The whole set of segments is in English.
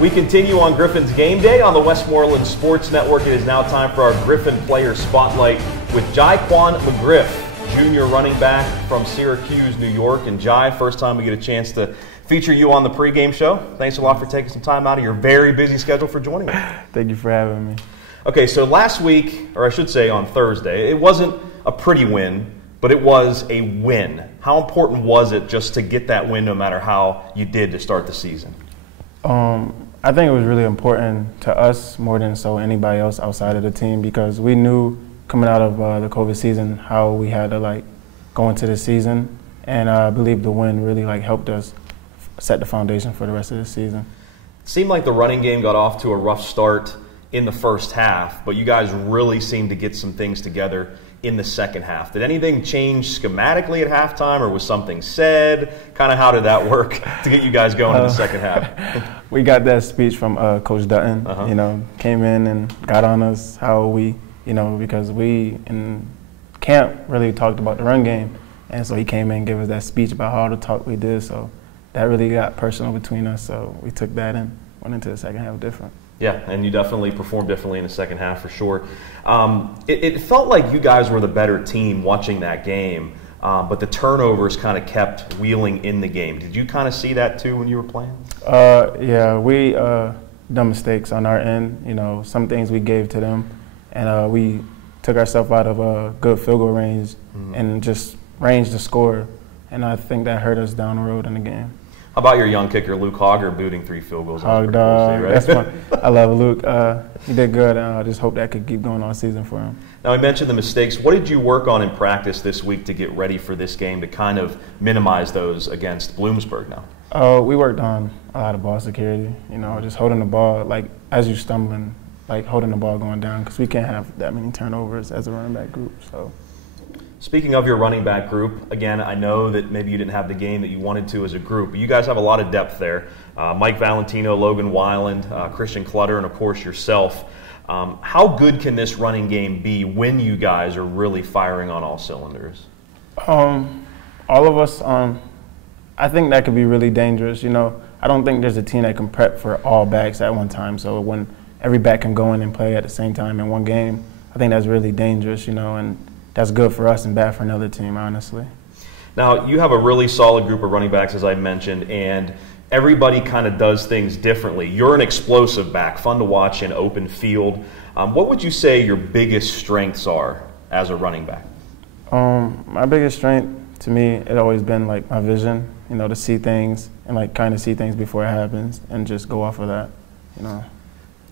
We continue on Griffin's Game Day on the Westmoreland Sports Network. It is now time for our Griffin Player Spotlight with JaiQuawn McGriff, junior running back from Syracuse, New York. And Jai, first time we get a chance to feature you on the pregame show. Thanks a lot for taking some time out of your very busy schedule for joining us. Thank you for having me. Okay, so last week, or I should say on Thursday, it wasn't a pretty win, but it was a win. How important was it just to get that win no matter how you did to start the season? I think it was really important to us more than so anybody else outside of the team, because we knew coming out of the COVID season how we had to go into the season, and I believe the win really helped us set the foundation for the rest of the season. It seemed like the running game got off to a rough start in the first half, but you guys really seemed to get some things together in the second half. Did anything change schematically at halftime, or was something said? Kind of how did that work to get you guys going in the second half? We got that speech from Coach Dutton, came in and got on us how we, because we in camp really talked about the run game, and so he came in and gave us that speech about how the talk we did, so that really got personal between us, so we took that and went into the second half different. Yeah, and you definitely performed differently in the second half for sure. It felt like you guys were the better team watching that game, but the turnovers kind of kept wheeling in the game. Did you kind of see that too when you were playing? Yeah, we done mistakes on our end. Some things we gave to them, and we took ourselves out of a good field goal range and just range to score, and I think that hurt us down the road in the game. How about your young kicker, Luke Hogger, booting 3 field goals? Hog dog, right? That's fun. I love Luke. He did good, and I just hope that could keep going all season for him. Now, I mentioned the mistakes. What did you work on in practice this week to get ready for this game to kind of minimize those against Bloomsburg now? We worked on a lot of ball security, just holding the ball, as you're stumbling, holding the ball going down, because we can't have that many turnovers as a running back group. So. Speaking of your running back group, again, I know that maybe you didn't have the game that you wanted to as a group, but you guys have a lot of depth there. Mike Valentino, Logan Weiland, Christian Clutter, and of course yourself. How good can this running game be when you guys are really firing on all cylinders? All of us, I think that could be really dangerous. I don't think there's a team that can prep for all backs at one time. So when every back can go in and play at the same time in one game, I think that's really dangerous, and that's good for us and bad for another team, honestly. Now, you have a really solid group of running backs, as I mentioned, and everybody kind of does things differently. You're an explosive back, fun to watch in open field. What would you say your biggest strengths are as a running back? My biggest strength, to me, it's always been my vision, to see things and kind of see things before it happens and just go off of that,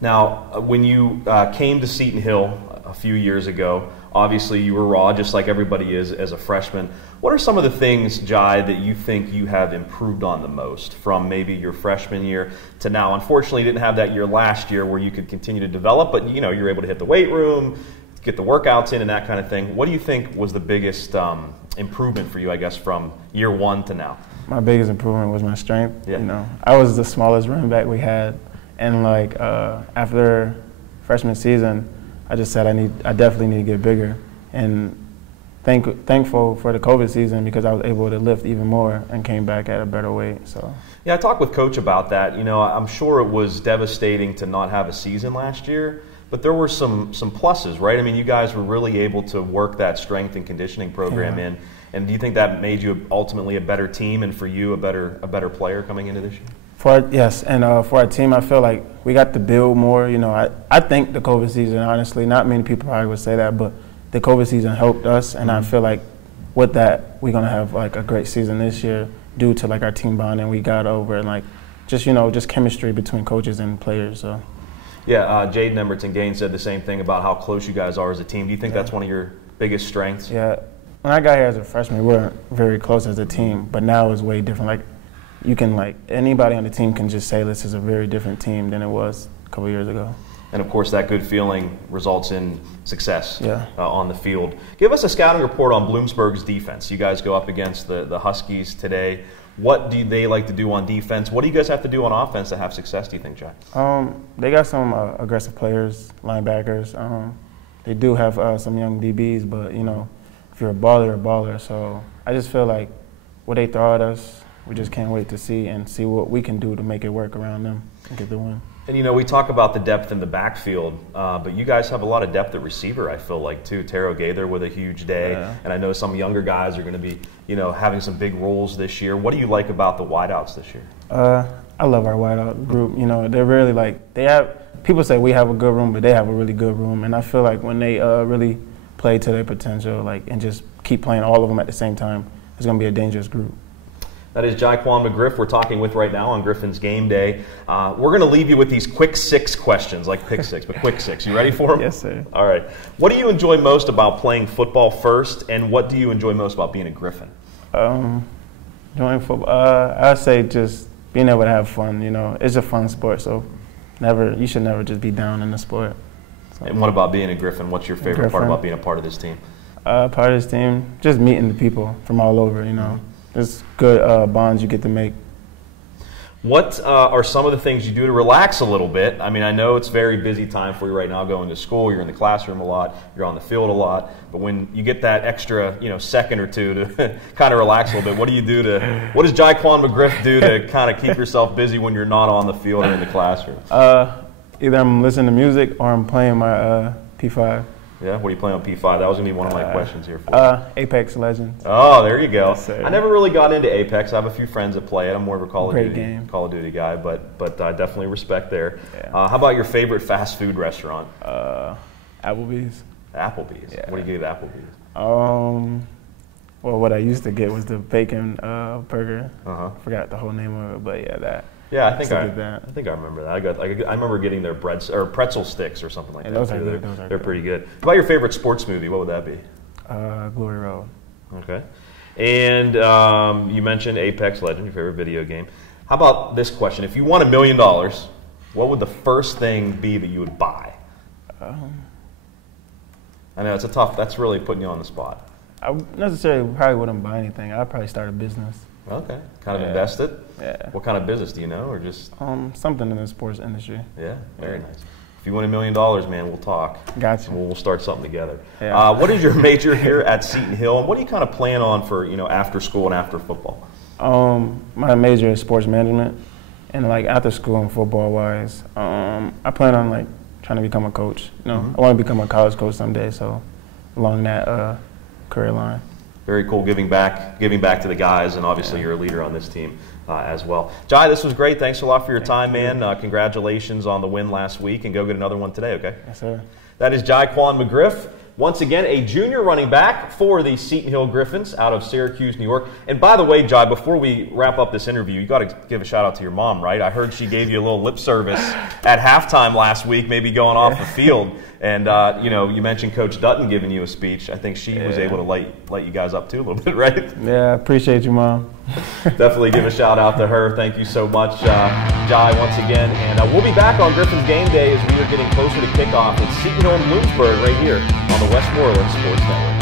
Now, when you came to Seton Hill a few years ago, obviously you were raw, just like everybody is as a freshman. What are some of the things, Jai, that you think you have improved on the most from maybe your freshman year to now? Unfortunately, you didn't have that year last year where you could continue to develop, but you're able to hit the weight room, get the workouts in and that kind of thing. What do you think was the biggest improvement for you, I guess, from year one to now? My biggest improvement was my strength. Yeah. I was the smallest running back we had, and after freshman season, I just said I definitely need to get bigger, and thankful for the COVID season because I was able to lift even more and came back at a better weight. So yeah, I talked with Coach about that. I'm sure it was devastating to not have a season last year, but there were some pluses, right? I mean, you guys were really able to work that strength and conditioning program in, and do you think that made you ultimately a better team and for you a better player coming into this year? Yes, and for our team, I feel like we got to build more. I think the COVID season, honestly, not many people probably would say that, but the COVID season helped us, and I feel like with that, we're going to have a great season this year due to our team bonding we got over and just chemistry between coaches and players. So. Yeah, Jaden Emberton-Gaines said the same thing about how close you guys are as a team. Do you think that's one of your biggest strengths? Yeah, when I got here as a freshman, we weren't very close as a team, but now it's way different. You can anybody on the team can just say this is a very different team than it was a couple years ago. And of course, that good feeling results in success on the field. Give us a scouting report on Bloomsburg's defense. You guys go up against the Huskies today. What do they like to do on defense? What do you guys have to do on offense to have success, do you think, Jack? They got some aggressive players, linebackers. They do have some young DBs, but if you're a baller, you're a baller. So I just feel like what they throw at us, we just can't wait to see what we can do to make it work around them and get the win. And, you know, we talk about the depth in the backfield, but you guys have a lot of depth at receiver, I feel like, too. Taro Gaither with a huge day, and I know some younger guys are going to be, you know, having some big roles this year. What do you like about the wideouts this year? I love our wideout group. You know, they're really people say we have a good room, but they have a really good room. And I feel like when they really play to their potential, and just keep playing all of them at the same time, it's going to be a dangerous group. That is JaiQuwn McGriff we're talking with right now on Griffin's game day. We're going to leave you with these quick 6 questions, like pick 6, but quick 6. You ready for them? Yes, sir. All right. What do you enjoy most about playing football first, and what do you enjoy most about being a Griffin? Enjoying football, I'd say just being able to have fun. You know, it's a fun sport, so you should never just be down in the sport. So. And what about being a Griffin? What's your favorite part about being a part of this team? Part of this team, just meeting the people from all over, you know. It's good bonds you get to make. What are some of the things you do to relax a little bit? I mean, I know it's a very busy time for you right now going to school. You're in the classroom a lot. You're on the field a lot. But when you get that extra, second or two to kind of relax a little bit, what does JaiQuwn McGriff do to kind of keep yourself busy when you're not on the field or in the classroom? Either I'm listening to music or I'm playing my P5. Yeah, what are you playing on P5? That was going to be one of my questions here for you. Apex Legends. Oh, there you go. Yes, I never really got into Apex. I have a few friends that play it. I'm more of a Call of Duty guy, but I definitely respect there. Yeah. How about your favorite fast food restaurant? Applebee's. Applebee's? Yeah. What do you get at Applebee's? Well, what I used to get was the bacon burger. Forgot the whole name of it, but yeah, that. Yeah, I think I remember that. I remember getting their pretzel sticks or something like that. Those are good. They're pretty good. How about your favorite sports movie? What would that be? Glory Road. Okay. And you mentioned Apex Legends, your favorite video game. How about this question? If you won $1 million, what would the first thing be that you would buy? I know it's that's really putting you on the spot. I necessarily probably wouldn't buy anything. I'd probably start a business. Okay. Kind of invest it? Yeah. What kind of business do you know, or just? Something in the sports industry. Yeah, very nice. If you win $1 million, man, we'll talk. Gotcha. And we'll start something together. Yeah. What is your major here at Seton Hill, and what do you kind of plan on for after school and after football? My major is sports management, and after school and football wise, I plan on trying to become a coach. I want to become a college coach someday. So along that career line. Very cool, giving back to the guys, and obviously you're a leader on this team as well. Jai, this was great. Thanks a lot for your time, man. Congratulations on the win last week, and go get another one today, okay? Yes, sir. That is JaiQuwn McGriff. Once again, a junior running back for the Seton Hill Griffins out of Syracuse, New York. And by the way, Jai, before we wrap up this interview, you got to give a shout out to your mom, right? I heard she gave you a little lip service at halftime last week, maybe going off the field. And you mentioned Coach Dutton giving you a speech. I think she was able to light you guys up too a little bit, right? Yeah, I appreciate you, Mom. Definitely give a shout out to her. Thank you so much, Jai, once again. And we'll be back on Griffin's Game Day as we are getting closer to kickoff. It's Seton Hill and Bloomsburg right here on the Westmoreland Sports Network.